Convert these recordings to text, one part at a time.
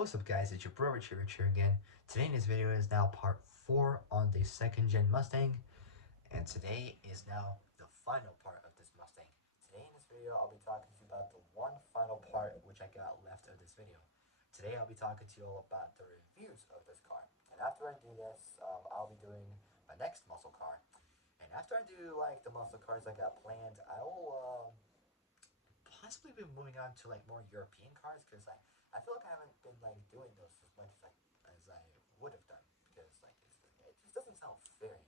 What's up guys, it's your bro Rich here again. Today in this video is now part 4 on the 2nd-gen Mustang. And today is now the final part of this Mustang. Today in this video I'll be talking to you about the one final part which I got left of this video. Today I'll be talking to you all about the reviews of this car. And after I do this, I'll be doing my next muscle car. And after I do like the muscle cars I got planned, I will possibly be moving on to like more European cars because I feel like I haven't been like doing those as much as I would have done because like it just doesn't sound fair,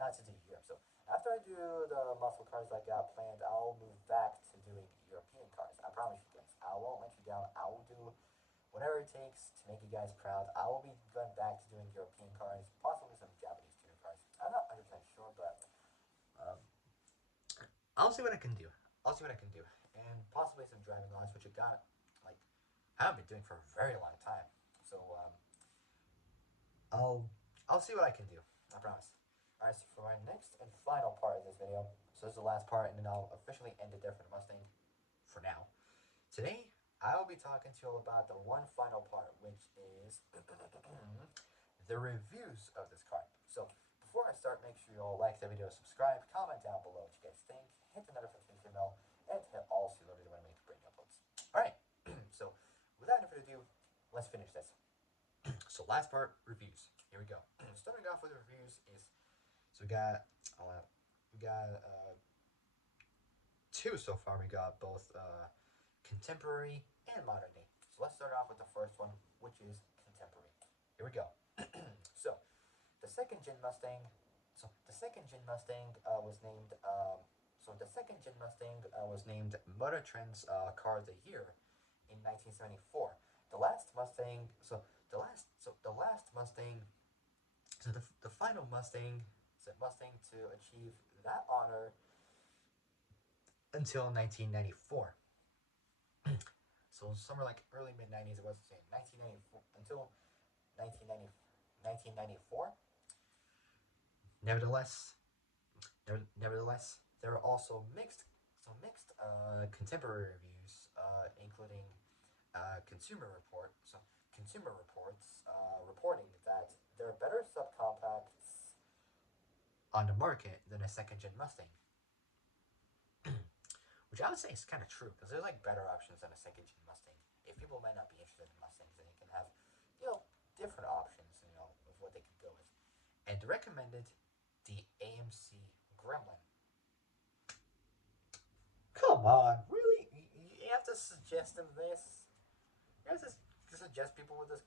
not to do Europe. So after I do the muscle cars I got planned, I'll move back to doing European cars. I promise you guys, I won't let you down. I will do whatever it takes to make you guys proud. I will be going back to doing European cars, possibly some Japanese tuner cars. I'm not 100% sure, but um, I'll see what I can do. I'll see what I can do, and possibly some driving laws, which I got like I haven't been doing for a very long time. So I'll I'll see what I can do. I promise. All right. So for my next and final part of this video, so this is the last part, and then I'll officially end it there for the Mustang. For now, today I will be talking to you all about the one final part, which is the reviews of this car. So before I start, make sure you all like the video, subscribe, comment down below what you guys think, hit the notification bell, and hit all so you when I make brand new uploads. Alright, so without any further ado, let's finish this. So last part, reviews. Here we go. Starting off with reviews is, so we got two so far. We got both contemporary and modern day. So let's start off with the first one, which is contemporary. Here we go. So the second gen Mustang. So the second gen Mustang was named. Was named Motor Trend's Car of the Year in 1974. The last Mustang. The final Mustang. So Mustang to achieve that honor until 1994. So somewhere like early mid 90s, it was the same. 1994 until 1990, 1994. Nevertheless, there are also mixed contemporary reviews, including Consumer Reports reporting that there are better subcompacts on the market than a second-gen Mustang, which I would say is kind of true because there's like better options than a second-gen Mustang. If people might not be interested in Mustangs, then you can have different options of what they could go with, and recommended the AMC Gremlin. Come on, really? You have to suggest them this? You have to suggest people with this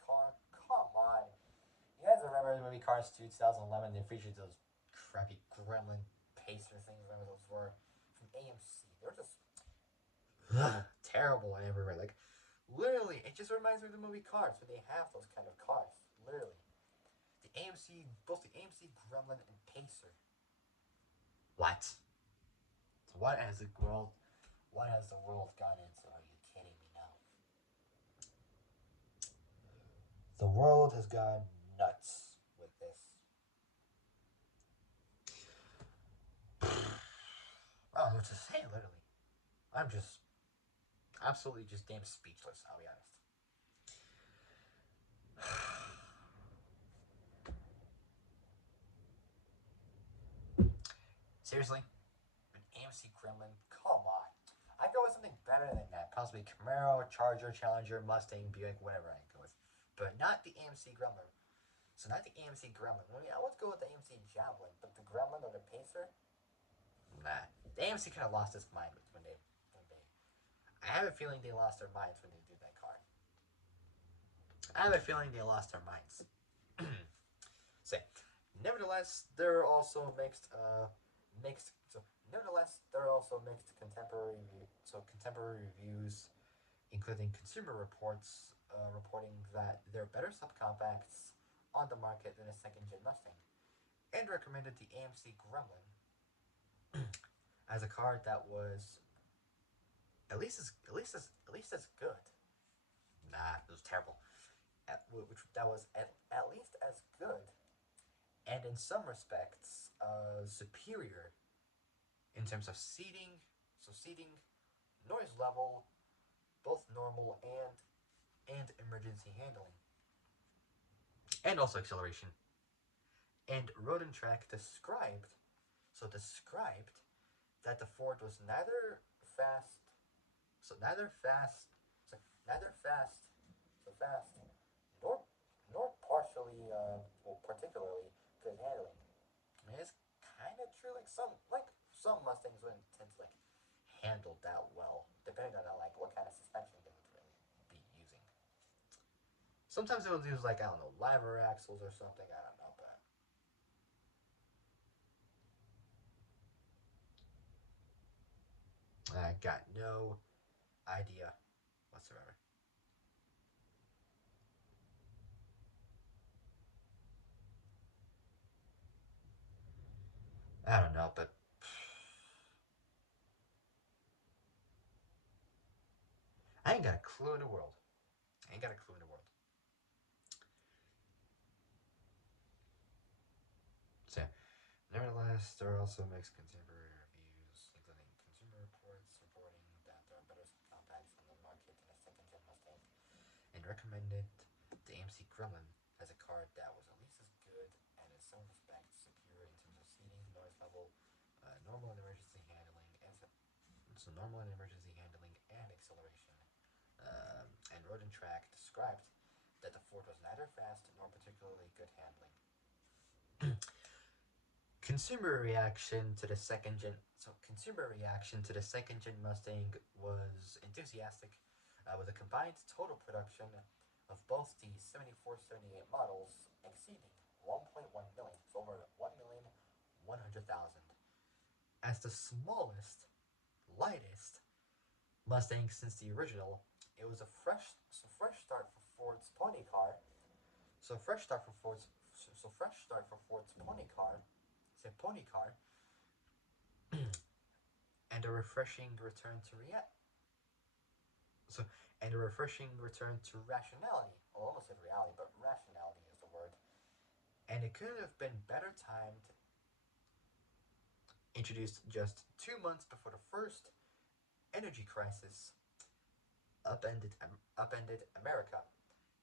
car? Come on. You guys remember the movie Cars 2 2011? They featured those crappy Gremlin Pacer things, whatever those were, from AMC. They were just terrible everywhere. Like, literally, it just reminds me of the movie Cars, where they have those kind of cars. Literally. Both the AMC Gremlin and Pacer. What? So what has the world gone into? Are you kidding me now? The world has gone nuts with this. I don't know what to say, literally. I'm just absolutely just damn speechless, I'll be honest. Seriously? An AMC Gremlin? Come on. I'd go with something better than that. Possibly Camaro, Charger, Challenger, Mustang, Buick, whatever I'd go with. But not the AMC Gremlin. So not the AMC Gremlin. I would go with the AMC Javelin, but the Gremlin or the Pacer? Nah. The AMC kind of lost its mind when they... I have a feeling they lost their minds when they did that car. I have a feeling they lost their minds. Nevertheless, there are also mixed contemporary reviews, including Consumer Reports reporting that there are better subcompacts on the market than a second-gen Mustang, and recommended the AMC Gremlin as a car that was at least as good. Nah, it was terrible. That was at least as good, and in some respects superior in terms of seating, noise level, both normal and and emergency handling, and also acceleration. And Road and Track described that the Ford was neither fast, so neither fast, so neither fast, so fast, nor partially, particularly good handling. I mean, it's kind of true. Some Mustangs wouldn't tend to handle that well, depending on what kind of suspension they would really be using. Sometimes they would use I don't know, lever axles or something. I don't know, but I got no idea whatsoever. I don't know, but I ain't got a clue in the world. I ain't got a clue in the world. So, nevertheless, there are also mixed contemporary reviews, including Consumer Reports reporting that there are better compacts on the market than a second-gen Mustang, and recommended the AMC Gremlin as a car that was at least as good and in some respects superior in terms of seating, noise level, normal and emergency handling, and acceleration. And Road and Track described that the Ford was neither fast nor particularly good handling. Consumer reaction to the second gen Mustang was enthusiastic, with a combined total production of both the 74 78 models exceeding 1.1 million, so over 1,100,000. As the smallest, lightest Mustang since the original, it was a fresh start for Ford's pony car. Fresh start for Ford's pony car, and a refreshing return to so and a refreshing return to rationality. Well, almost said reality, but rationality is the word. And it couldn't have been better timed. Introduced just 2 months before the first energy crisis upended America.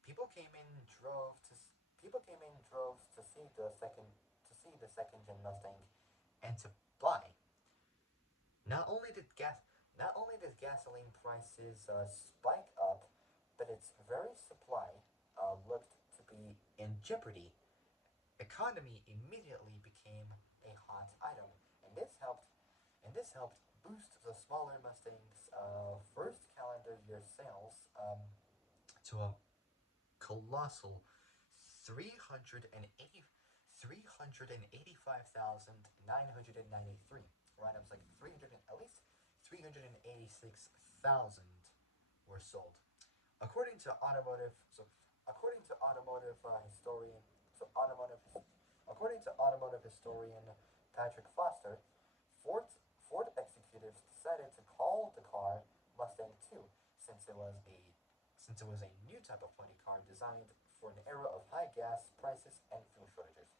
People came in droves to see the second gen Mustang and to buy. Not only did gasoline prices spike up, but its very supply looked to be in jeopardy. Economy immediately became a hot item, and this helped boost the smaller Mustang's first calendar year sales to a colossal 385,993. Right, I was like 300 at least 386,000 were sold. According to automotive, so according to automotive historian, so automotive, according to automotive historian Patrick Foster, Ford Ford executives decided to call the car Mustang II since it was a new type of pony car designed for an era of high gas prices and fuel shortages.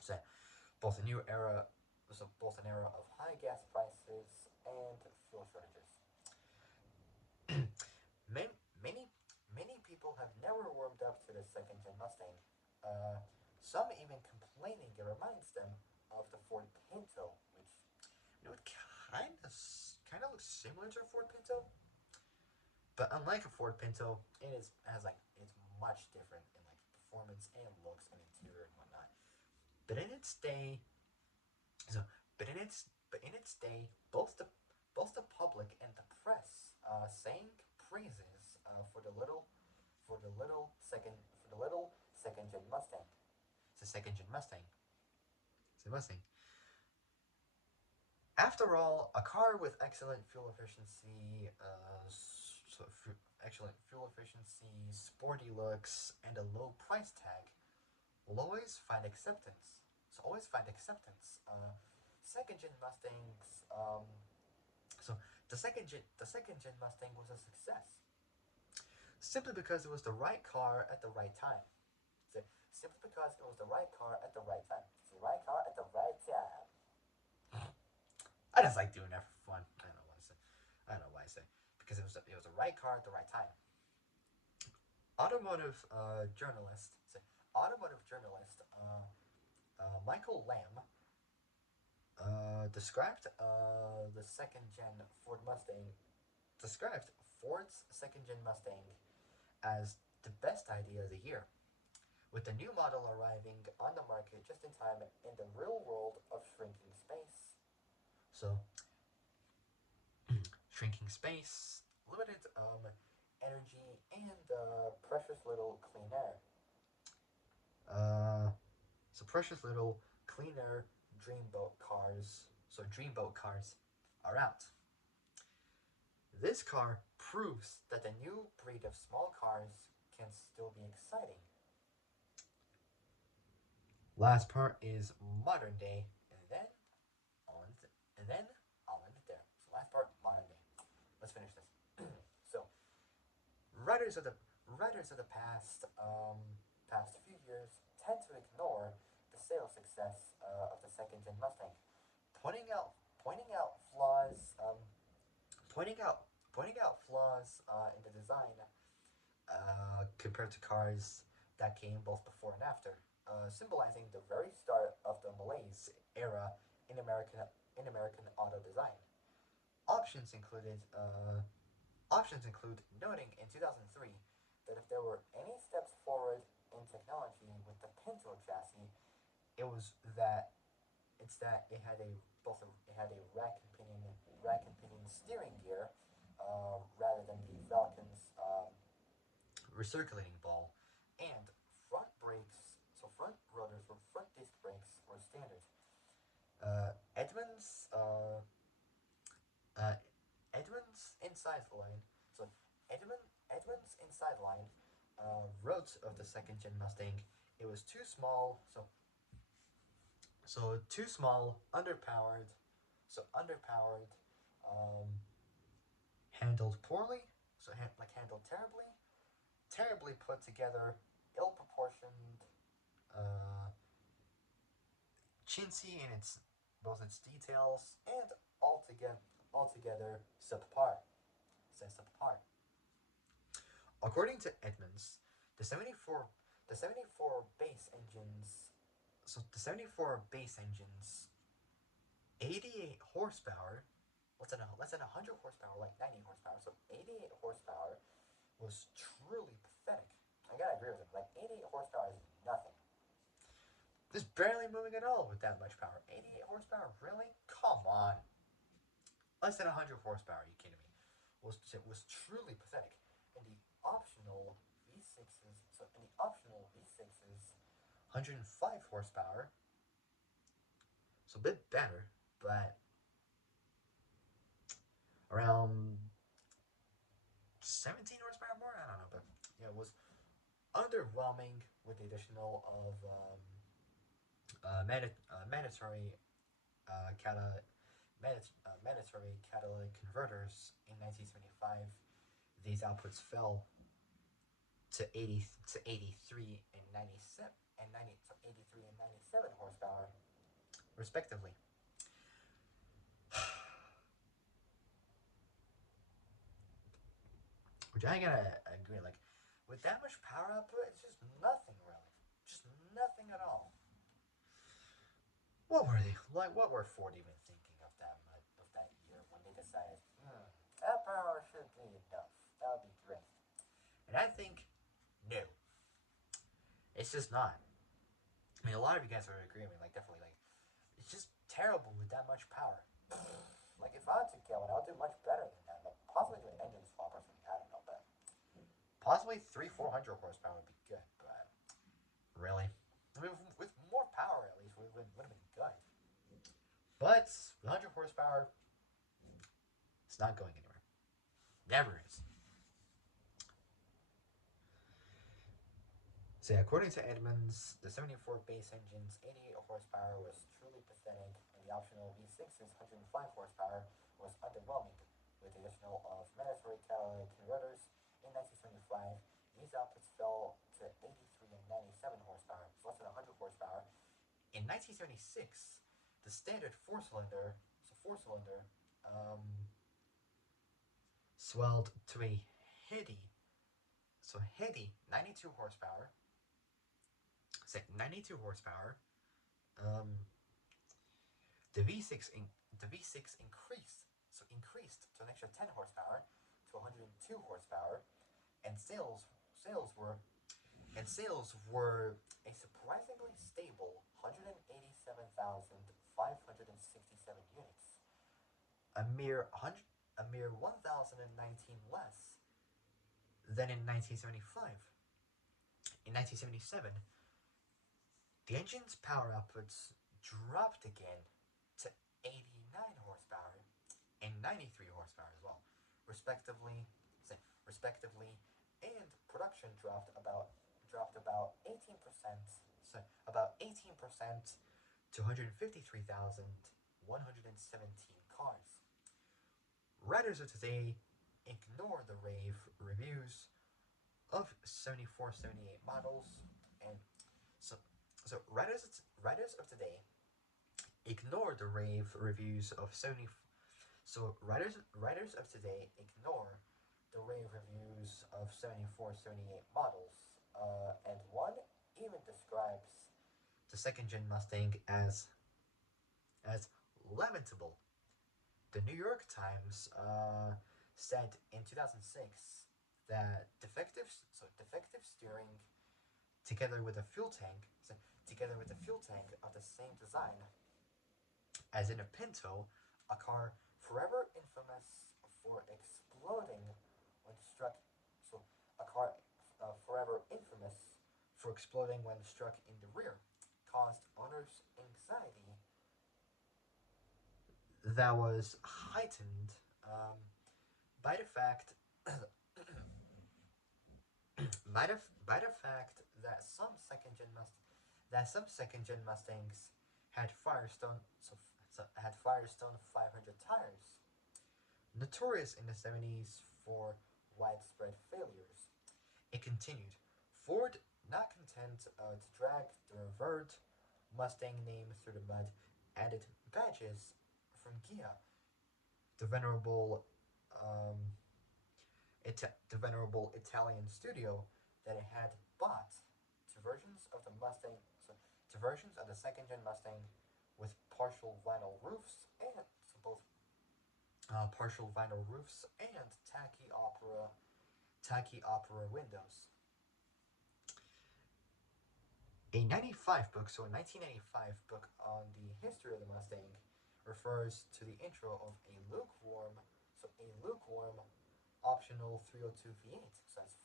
So both a new era, both an era of high gas prices and fuel shortages. Many many people have never warmed up to the second gen Mustang. Uh, some even complaining it reminds them of the Ford Pinto, which it kind of looks similar to a Ford Pinto, but unlike a Ford Pinto, it's much different in performance and looks and interior and whatnot. But in its day, so but in its day, both the public and the press sang praises for the little second gen Mustang. It's a second gen Mustang. It's a Mustang. After all, a car with excellent fuel efficiency, sporty looks, and a low price tag will always find acceptance. So always find acceptance. Second gen Mustangs. So the second gen Mustang was a success simply because it was the right car at the right time. So, simply because it was the right car at the right time. It's the right car at the right time. I just like doing that for fun. I don't know why I say. Because it was the right car at the right time. automotive journalist, Michael Lamb described the second gen Ford Mustang described Ford's second gen Mustang as the best idea of the year, with the new model arriving on the market just in time in the real world of shrinking space. So, shrinking space, limited energy, and precious little clean air. Uh, so precious little clean air dreamboat cars. So dreamboat cars are out. This car proves that the new breed of small cars can still be exciting. Last part is modern day, and then I'll end it there. So last part, modern day. Let's finish this. So writers of the writers of the past few years tend to ignore the sales success of the second gen Mustang, pointing out pointing out flaws pointing out pointing out flaws in the design compared to cars that came both before and after, symbolizing the very start of the malaise era in American auto design. Options included Options include noting in 2003 that if there were any steps forward in technology with the Pinto chassis, it was that it's that it had a rack and pinion steering gear rather than the Falcon's recirculating ball, and front brakes. So front disc brakes were standard. Uh, Edmunds uh, uh, Edmunds inside line. So Edmunds inside line wrote of the second gen Mustang. It was too small. So too small, underpowered. Underpowered. Um, Handled poorly. Handled terribly. Terribly put together. Ill proportioned. Uh, Chintzy in its both its details and altogether subpar. Says subpar. According to Edmunds, the 74 the 74 base engines the 74 base engines 88 horsepower, less than 100 horsepower, like 90 horsepower, so 88 horsepower was truly pathetic. I gotta agree with him. Like 88 horsepower is nothing. Just barely moving at all with that much power. 88 horsepower, really? Come on. Less than 100 horsepower, are you kidding me? Was truly pathetic. And the optional V6's 105 horsepower, so a bit better, but around 17 horsepower more? I don't know, but yeah, it was underwhelming with the additional of mandatory cata mandatory catalytic converters in 1975. These outputs fell to 83 and 97 and 90 so 83 and 97 horsepower respectively. Which I gotta agree, like with that much power output, it's just nothing really. Just nothing at all. What were Ford even thinking of that year when they decided, that power should be enough. That would be great. And I think no. It's just not. I mean, a lot of you guys are agreeing with me, like definitely, like it's just terrible with that much power. Like if I had to get one, I'll do much better than that. Like possibly do an engine swap or something. I don't know, but possibly 300-400 horsepower would be good. But really, I mean, with more power at least, would have been good. But 100 horsepower, it's not going anywhere. Never is. So yeah, according to Edmunds, the 74 base engine's 88 horsepower was truly pathetic, and the optional V6's 105 horsepower was underwhelming. With the additional of mandatory catalytic converters in 1975, these outputs fell to 83 and 97 horsepower, so less than 100 horsepower. In 1976, the standard four-cylinder, um, swelled to a heady So heady 92 horsepower. Say 92 horsepower. Um, the V6 increased to an extra 10 horsepower to 102 horsepower, and sales were a surprisingly stable 187,567 units, a mere 1,019 less than in 1975. In 1977, the engine's power outputs dropped again to 89 horsepower and 93 horsepower as well, respectively. Respectively, and production dropped about 18%. So about 18% to 153,117 cars. Writers of today ignore the rave reviews of 74, 78 models, and so writers of today ignore the rave reviews of 70. So writers of today ignore the rave reviews of 74, 78 models, and one even describes the second gen Mustang as lamentable. The New York Times said in 2006 that defective steering together with a fuel tank of the same design as in a Pinto, a car forever infamous for exploding when struck. So, a car forever infamous for exploding when struck in the rear, caused owners anxiety that was heightened by the fact by the fact that some second gen Mustangs had Firestone 500 tires, notorious in the 70s for widespread failures. It continued. Ford, not content to drag the revered Mustang name through the mud, added badges from Gia, the venerable um, the venerable Italian studio that it had bought to versions of the Mustang, to versions of the second gen Mustang with partial vinyl roofs and so both partial vinyl roofs and tacky opera windows. A 1995 book on the history of the Mustang refers to the intro of a lukewarm optional 302 V8, so that's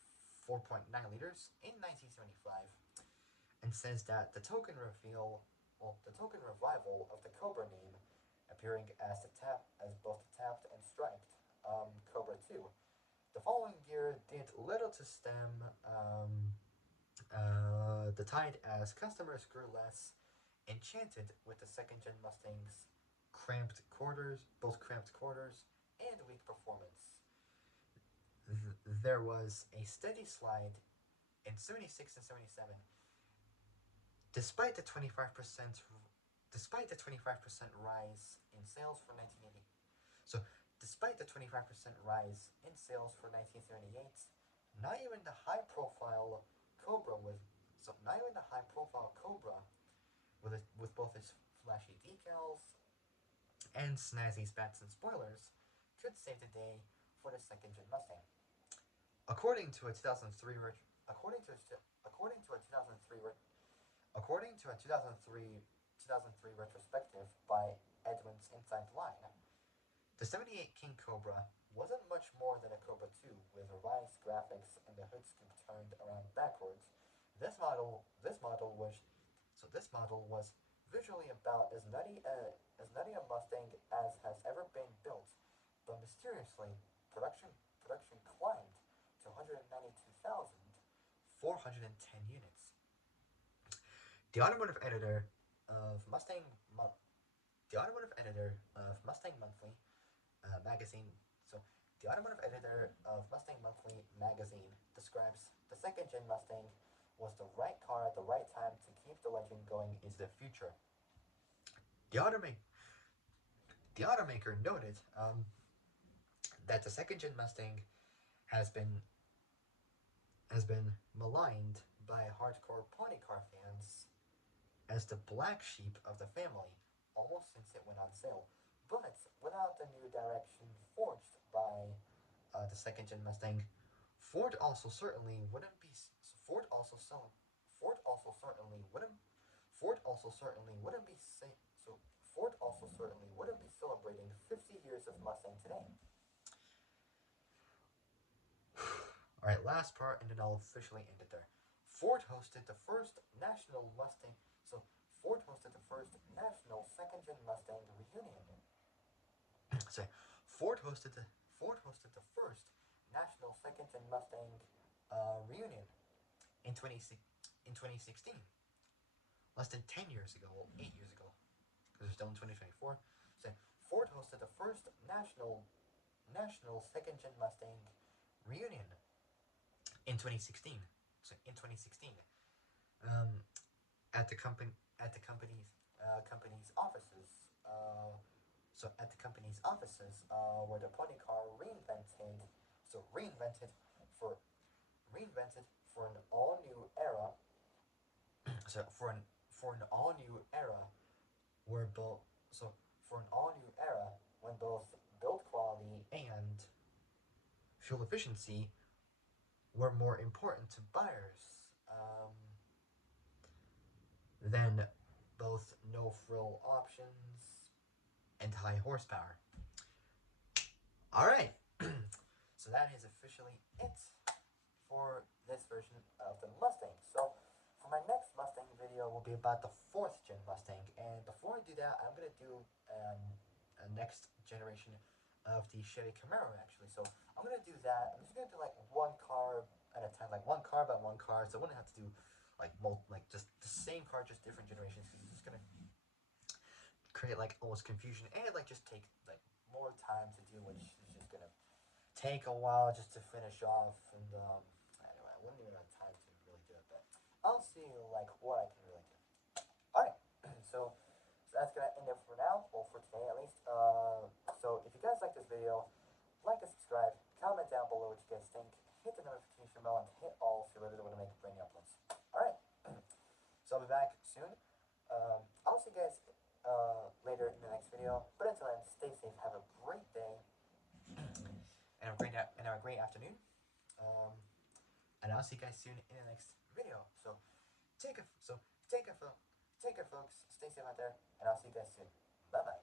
4.9 liters in 1975, and says that the token revival of the Cobra name, appearing as both the tapped and striped Cobra 2. The following year did little to stem the tide as customers grew less enchanted with the second gen Mustang's cramped quarters, and weak performance. There was a steady slide in 76 and 77, despite the 25% rise in sales for 1980. So, despite the 25% rise in sales for 1978, not even the high profile Cobra with not even the high profile Cobra with both its flashy decals and snazzy spats and spoilers could save the day for the second gen Mustang. According to a 2003 according to according to a 2003 according to a 2003 retrospective by Edmunds Inside Line, the 78 King Cobra wasn't much more than a Cobra 2 with revised graphics and the hood scoop turned around backwards. This model was visually about as nutty a Mustang as has ever been built, but mysteriously production climbed to 192,410 units. The automotive editor of Mustang Mon- the automotive editor of Mustang Monthly magazine. So, the automotive editor of Mustang Monthly magazine describes the second gen Mustang was the right car at the right time to keep the legend going into the future. The automaker, the automaker noted that the second gen Mustang has been has been maligned by hardcore pony car fans as the black sheep of the family almost since it went on sale. But without the new direction forged by the second gen Mustang, Ford also certainly wouldn't be Ford also selling Ford also certainly wouldn't Ford also certainly wouldn't be say, so Ford also certainly wouldn't be celebrating 50 years of Mustang today. All right, last part, and then I'll officially end it there. Ford hosted the first national Mustang. So Ford hosted the first national second-gen Mustang reunion. So Ford hosted the first national second-gen Mustang reunion in 2016, less than 10 years ago, well, 8 years ago, because we're still in 2024. So Ford hosted the first national second-gen Mustang reunion in 2016. So in 2016, um, at the company's offices. At the company's offices, where the pony car reinvented for reinvented for an all new era. So for an all new era where both so for an all new era when both build quality and fuel efficiency were more important to buyers than both no frill options and high horsepower. Alright, so that is officially it for this version of the Mustang. So for my next Mustang video will be about the 4th gen Mustang, and before I do that, I'm going to do a next generation of the Chevy Camaro actually. So I'm going to do that. I'm just going to do like one car at a time, like one car by one car, so I wouldn't have to do like just the same car, just different generations, because it's just going to create like almost confusion and like just take like more time to do, which is just gonna take a while just to finish off. And anyway, I wouldn't even have time to really do it, but I'll see like what I can really do. All right, so that's gonna end it for now. Well, for today at least. So if you guys like this video, like and subscribe, comment down below what you guys think, hit the notification bell, and hit all so you're alerted when I make brand new uploads. All right, so I'll be back soon. I'll see you guys later in the next video. But until then, stay safe, have a great day, and a great afternoon. And I'll see you guys soon in the next video. So take care, folks. Stay safe out there, and I'll see you guys soon. Bye bye.